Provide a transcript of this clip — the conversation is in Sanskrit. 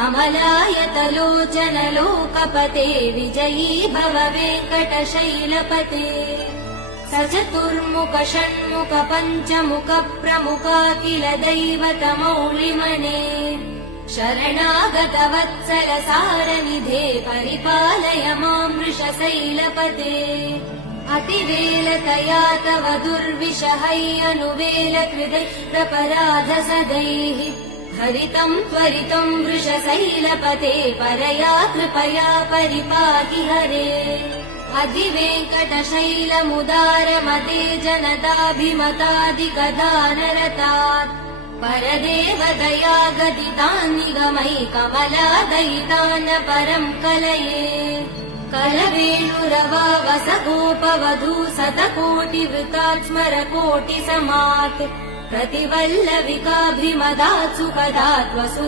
कमलायतलोचन लोकपते विजयी भव वेङ्कटशैलपते स चतुर्मुख षण्मुख पञ्चमुख प्रमुखाखिल दैवतमौलिमने शरणागत वत्सल सारनिधे परिपालय मां वृषशैलपते अतिवेलतया तव दुर्विषहैयनुवेल कृतैरपराध सदैः हरितं त्वरितं वृषशैलपते परया कृपया परिपाहि हरे अधिवेङ्कटशैलमुदारमते जनताभिमतादिगदानरतात् परदेवदया गदितान् निगमै कमलादयितान् परं कलये कलवेणुरवावसगोपवधू शतकोटिवृतात् स्मरकोटिसमात् प्रतिवल्लविकाभिमदात् सुखदात् वसु